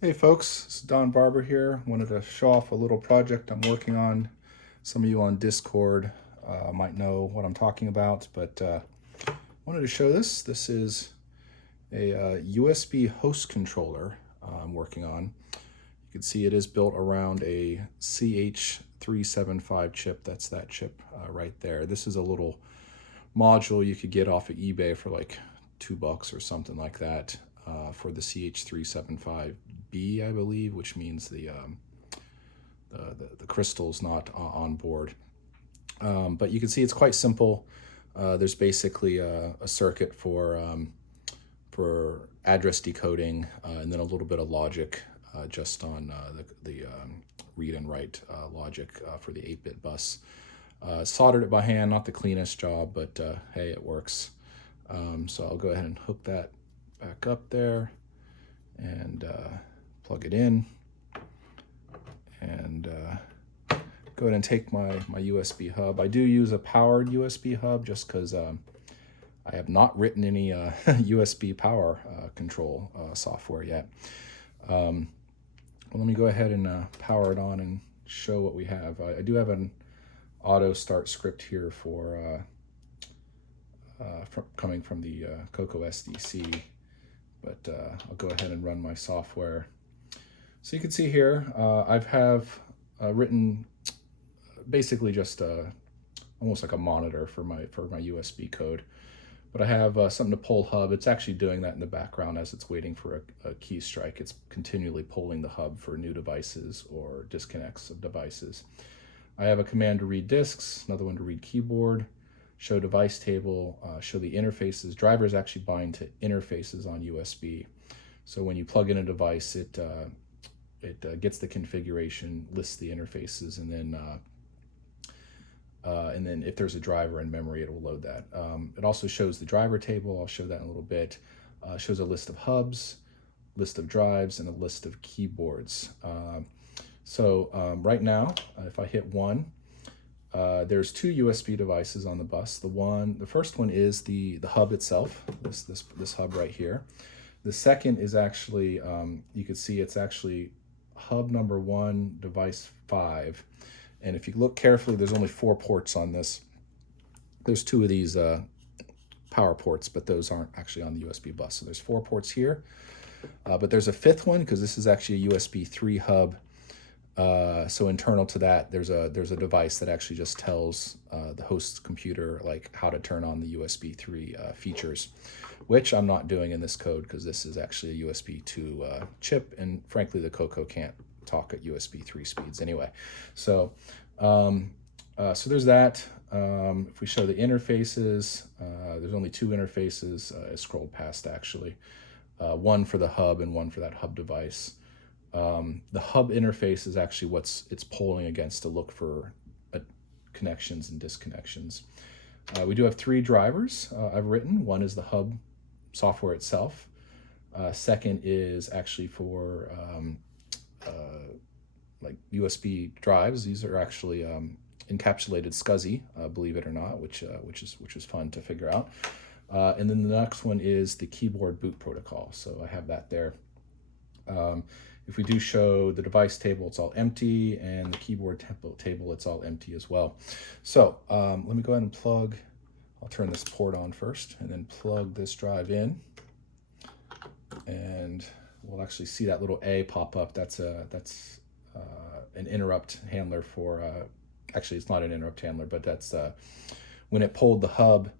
Hey folks, it's Don Barber here. Wanted to show off a little project I'm working on. Some of you on Discord might know what I'm talking about, but wanted to show this. This is a USB host controller I'm working on. You can see it is built around a CH375 chip. That's that chip right there. This is a little module you could get off of eBay for like $2 or something like that for the CH375B, I believe, which means the crystal's not on board. But you can see it's quite simple. There's basically a circuit for address decoding and then a little bit of logic just on the read and write logic for the 8-bit bus. Soldered it by hand, not the cleanest job, but hey, it works. So I'll go ahead and hook that back up there and plug it in, and go ahead and take my USB hub. I do use a powered USB hub just because I have not written any USB power control software yet. Well, let me go ahead and power it on and show what we have. I do have an auto start script here for coming from the Coco SDC, but I'll go ahead and run my software. So you can see here I've written basically just almost like a monitor for my USB code, but I have something to pull hub. It's actually doing that in the background as it's waiting for a key strike. It's continually pulling the hub for new devices or disconnects of devices. I have a command to read disks, another one to read keyboard, show device table, show the interfaces. Drivers actually bind to interfaces on USB. So when you plug in a device, it gets the configuration, lists the interfaces, and then if there's a driver in memory, it will load that. It also shows the driver table. I'll show that in a little bit. Shows a list of hubs, list of drives, and a list of keyboards. So right now, if I hit 1, there's 2 USB devices on the bus. The first one is the hub itself, this hub right here. The second is actually, you can see it's actually hub number 1, device 5. And if you look carefully, there's only 4 ports on this. There's 2 of these power ports, but those aren't actually on the USB bus. So there's 4 ports here, but there's a 5th one because this is actually a USB 3 hub. So internal to that, there's a device that actually just tells the host computer like how to turn on the USB 3 features, which I'm not doing in this code because this is actually a USB 2 chip, and frankly, the Coco can't talk at USB 3 speeds anyway. So, so there's that. If we show the interfaces, there's only 2 interfaces. I scrolled past actually, one for the hub and one for that hub device. The hub interface is actually it's polling against to look for connections and disconnections. We do have 3 drivers I've written. One is the hub software itself. Second is actually for like USB drives. These are actually encapsulated SCSI, believe it or not, which is fun to figure out. And then the next one is the keyboard boot protocol. So I have that there. If we do show the device table, it's all empty, and the keyboard table, it's all empty as well. So let me go ahead and I'll turn this port on first, and then plug this drive in, and we'll actually see that little A pop up. That's an interrupt handler for, actually it's not an interrupt handler, but that's when it pulled the hub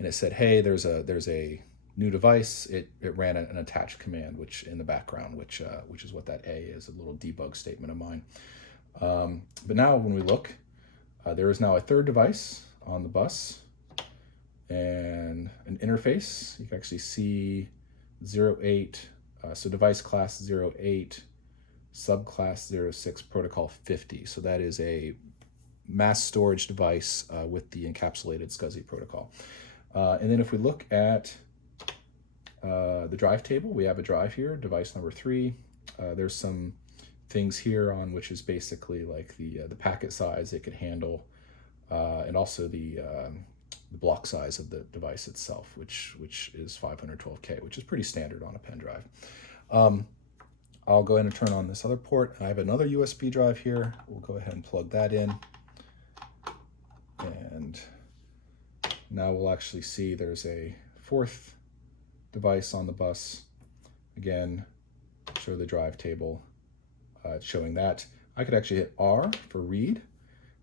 and it said, hey, there's a new device, it ran an attach command, which in the background, which is what that A is, a little debug statement of mine. But now when we look, there is now a 3rd device on the bus and an interface. You can actually see 08, so device class 08, subclass 06, protocol 50. So that is a mass storage device with the encapsulated SCSI protocol. And then if we look at the drive table, we have a drive here, device number 3. There's some things here on which is basically like the packet size it could handle, and also the block size of the device itself, which is 512K, which is pretty standard on a pen drive. I'll go ahead and turn on this other port. I have another USB drive here. We'll go ahead and plug that in. And now we'll actually see there's a fourth device on the bus. Again, show the drive table showing that. I could actually hit R for read,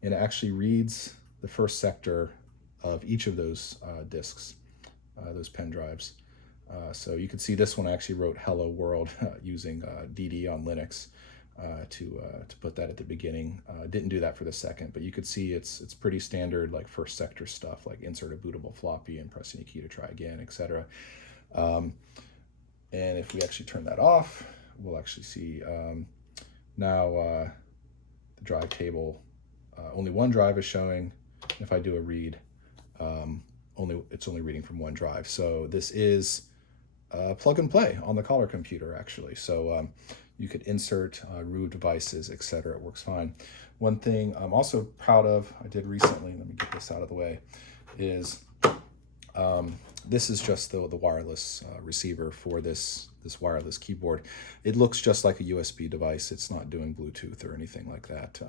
and it actually reads the first sector of each of those disks, those pen drives. So you can see this one I actually wrote Hello World using DD on Linux to put that at the beginning. Didn't do that for the second, but you could see it's pretty standard, like first sector stuff, like insert a bootable floppy and press any key to try again, etc. And if we actually turn that off, we'll actually see now the drive table, only one drive is showing. If I do a read, it's only reading from one drive. So this is plug and play on the Color Computer, actually. So you could insert root devices, etc. It works fine. One thing I'm also proud of, I did recently, let me get this out of the way, is this is just the wireless receiver for this wireless keyboard. It looks just like a USB device. It's not doing Bluetooth or anything like that.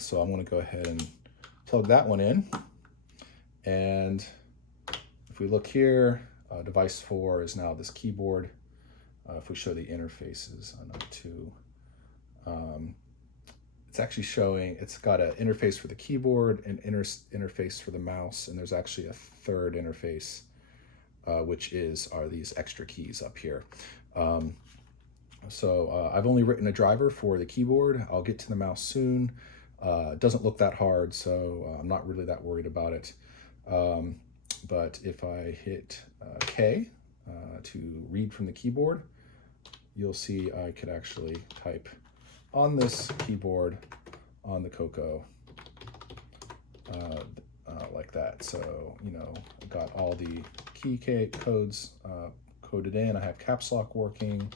So I'm going to go ahead and plug that one in. And if we look here, device 4 is now this keyboard. If we show the interfaces on number 2, it's actually showing, it's got an interface for the keyboard, an interface for the mouse, and there's actually a third interface, which are these extra keys up here. So I've only written a driver for the keyboard. I'll get to the mouse soon. It doesn't look that hard, so I'm not really that worried about it. But if I hit K to read from the keyboard, you'll see I could actually type on this keyboard on the Coco like that. So, you know, I got all the key codes coded in. I have caps lock working.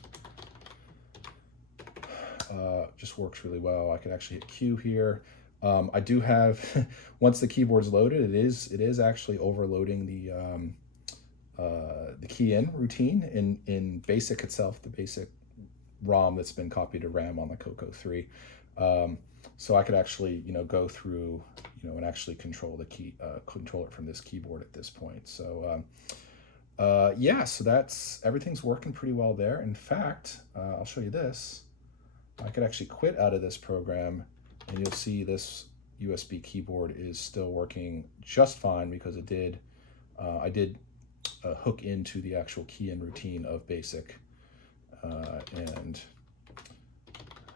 Just works really well. I could actually hit Q here. I do have, once the keyboard's loaded, it is actually overloading the key in routine in BASIC itself, the BASIC ROM that's been copied to RAM on the Coco 3. So I could actually, you know, go through, you know, and actually control it from this keyboard at this point. So yeah, so everything's working pretty well there. In fact, I'll show you this. I could actually quit out of this program, and you'll see this USB keyboard is still working just fine because I did hook into the actual key in routine of BASIC. And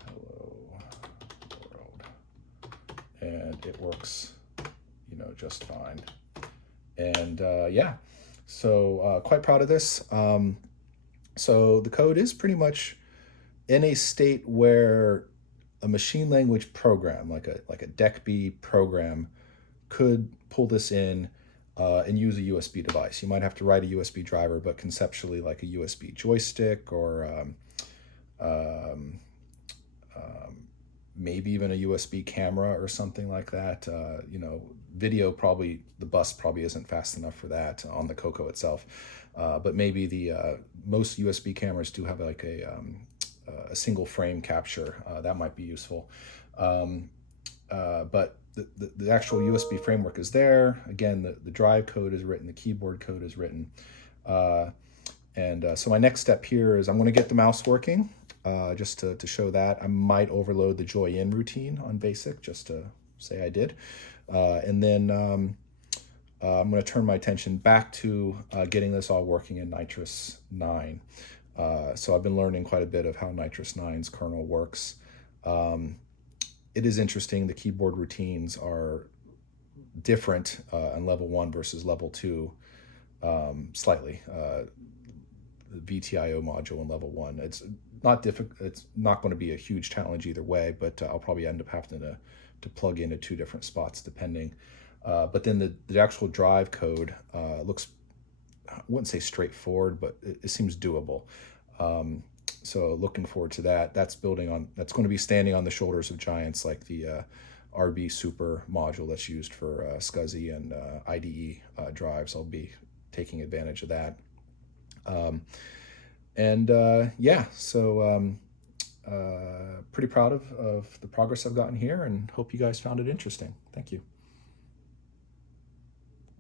hello world, and it works, you know, just fine. And yeah, so quite proud of this. So the code is pretty much in a state where a machine language program, like a DEC-B program, could pull this in and use a USB device. You might have to write a USB driver, but conceptually like a USB joystick or maybe even a USB camera or something like that. You know, video probably, the bus probably isn't fast enough for that on the Coco itself. But maybe the most USB cameras do have like a single frame capture. That might be useful. But the actual USB framework is there. Again, the drive code is written, the keyboard code is written. So my next step here is I'm going to get the mouse working, just to show that. I might overload the joy in routine on BASIC just to say I did. And then I'm going to turn my attention back to getting this all working in Nitrous 9. So I've been learning quite a bit of how Nitrous 9's kernel works. It is interesting. The keyboard routines are different on level 1 versus level 2, slightly. The VTIO module in level 1. It's not difficult. It's not going to be a huge challenge either way, but I'll probably end up having to plug into 2 different spots depending. But then the actual drive code looks, I wouldn't say straightforward, but it seems doable. So looking forward to that. That's going to be standing on the shoulders of giants like the RB Super module that's used for SCSI and IDE drives. I'll be taking advantage of that. And yeah, so pretty proud of the progress I've gotten here, and hope you guys found it interesting. Thank you.